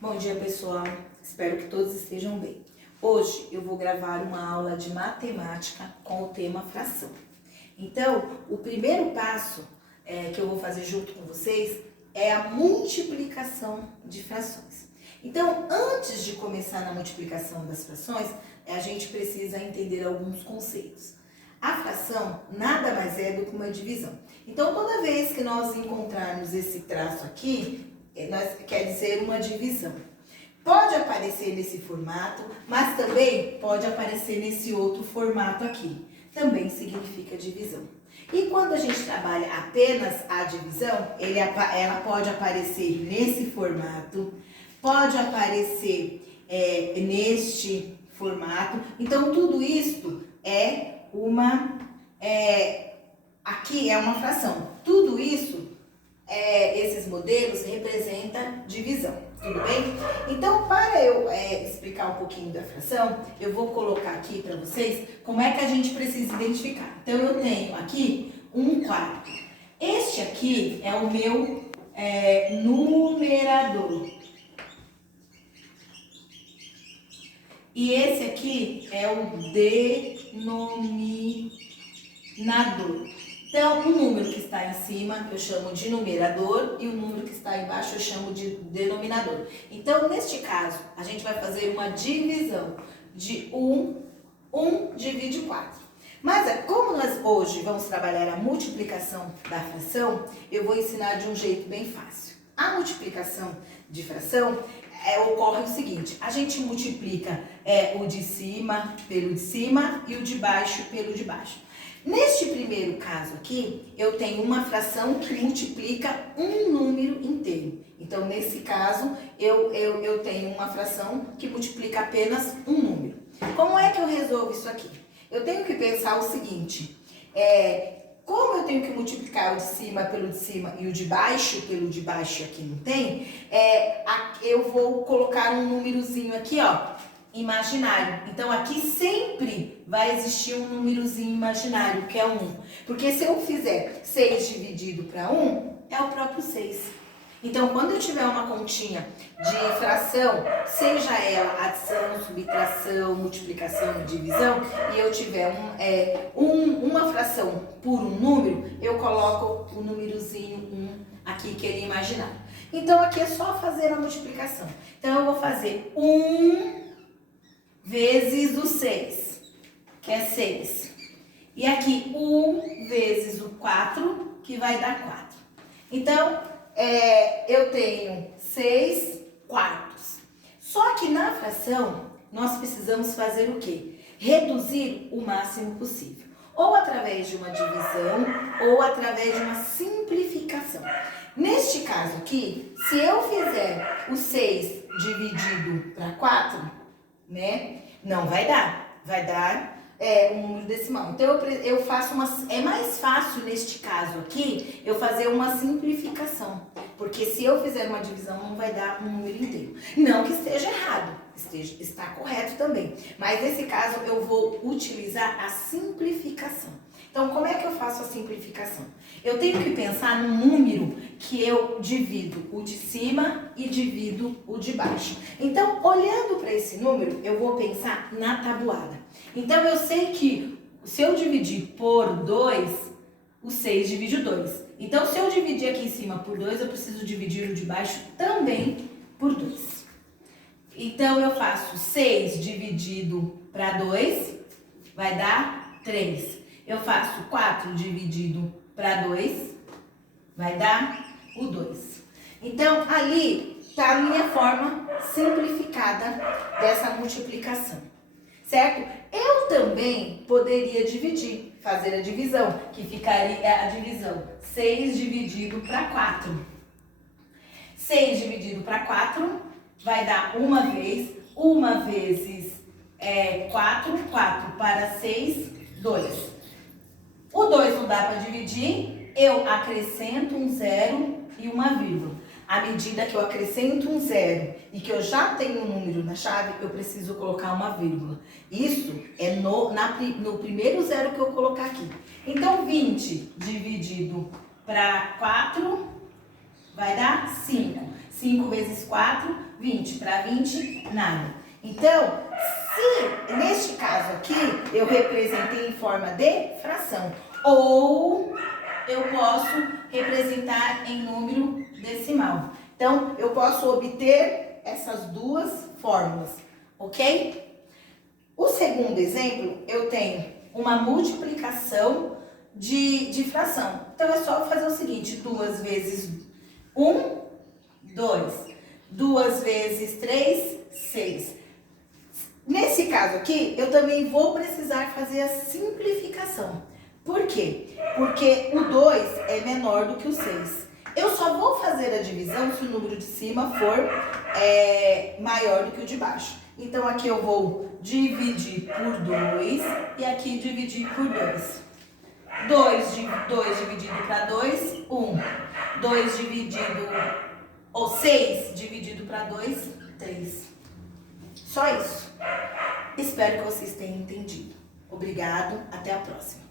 Bom dia, pessoal. Espero que todos estejam bem. Hoje eu vou gravar uma aula de matemática com o tema fração. Então, o primeiro passo que eu vou fazer junto com vocês é a multiplicação de frações. Então, antes de começar na multiplicação das frações, a gente precisa entender alguns conceitos. A fração nada mais é do que uma divisão. Então, toda vez que nós encontrarmos esse traço aqui, quer dizer uma divisão. Pode aparecer nesse formato, mas também pode aparecer nesse outro formato aqui. Também significa divisão. E quando a gente trabalha apenas a divisão, ela pode aparecer nesse formato, pode aparecer neste formato. Então, tudo isso aqui é uma fração. Tudo isso, esses modelos representam divisão, tudo bem? Então, para eu explicar um pouquinho da fração, eu vou colocar aqui para vocês como é que a gente precisa identificar. Então, eu tenho aqui 1/4. Este aqui é o meu numerador. E esse aqui é o denominador. Então, o número que está em cima eu chamo de numerador e o número que está embaixo eu chamo de denominador. Então, neste caso, a gente vai fazer uma divisão de 1 divide 4. Mas, como nós hoje vamos trabalhar a multiplicação da fração, eu vou ensinar de um jeito bem fácil. A multiplicação de fração ocorre o seguinte: a gente multiplica o de cima pelo de cima e o de baixo pelo de baixo. Neste primeiro caso aqui, eu tenho uma fração que multiplica um número inteiro. Então, nesse caso, eu tenho uma fração que multiplica apenas um número. Como é que eu resolvo isso aqui? Eu tenho que pensar o seguinte: como eu tenho que multiplicar o de cima pelo de cima e o de baixo pelo de baixo aqui não tem, eu vou colocar um númerozinho aqui, ó, imaginário. Então, aqui sempre vai existir um númerozinho imaginário, que é 1. Porque se eu fizer 6 dividido para 1, é o próprio 6. Então, quando eu tiver uma continha de fração, seja ela adição, subtração, multiplicação e divisão, e eu tiver uma fração por um número, eu coloco o númerozinho 1 aqui, que ele é imaginário. Então, aqui é só fazer a multiplicação. Então, eu vou fazer 1 vezes o 6, que é 6. E aqui 1 vezes o 4, que vai dar 4. Então, eu tenho 6 quartos. Só que na fração, nós precisamos fazer o quê? Reduzir o máximo possível. Ou através de uma divisão, ou através de uma simplificação. Neste caso aqui, se eu fizer o 6 dividido para 4, né? Não vai dar. Vai dar um número decimal. Então, eu faço é mais fácil neste caso aqui, eu fazer uma simplificação. Porque se eu fizer uma divisão, não vai dar um número inteiro. Não que esteja errado, está correto também. Mas nesse caso, eu vou utilizar a simplificação. Então, como é que eu faço a simplificação? Eu tenho que pensar num número que eu divido o de cima e divido o de baixo. Então, olhando para esse número, eu vou pensar na tabuada. Então, eu sei que se eu dividir por 2, o 6 divide o 2. Então, se eu dividir aqui em cima por 2, eu preciso dividir o de baixo também por 2. Então, eu faço 6 dividido para 2, vai dar 3. Eu faço 4 dividido para 2, vai dar o 2. Então, ali está a minha forma simplificada dessa multiplicação, certo? Eu também poderia dividir, fazer a divisão, que ficaria a divisão 6 dividido para 4. 6 dividido para 4 vai dar uma vezes 4, 4 para 6, 2. O 2 não dá para dividir, eu acrescento um 0 e uma vírgula. À medida que eu acrescento um 0 e que eu já tenho um número na chave, eu preciso colocar uma vírgula. Isso é no primeiro 0 que eu colocar aqui. Então, 20 dividido para 4 vai dar 5. 5 vezes 4 20. Para 20, nada. Então, se neste caso aqui eu representei em forma de fração, ou eu posso representar em número decimal. Então, eu posso obter essas duas fórmulas, ok? O segundo exemplo, eu tenho uma multiplicação de fração. Então, é só fazer o seguinte: 2 vezes 1, 2. 2 vezes 3, 6. Nesse caso aqui, eu também vou precisar fazer a simplificação. Por quê? Porque o 2 é menor do que o 6. Eu só vou fazer a divisão se o número de cima for maior do que o de baixo. Então, aqui eu vou dividir por 2 e aqui dividir por 2. 2 dividido para 2, 1. 2 dividido, ou 6 dividido para 2, 3. Só isso. Espero que vocês tenham entendido. Obrigado, até a próxima.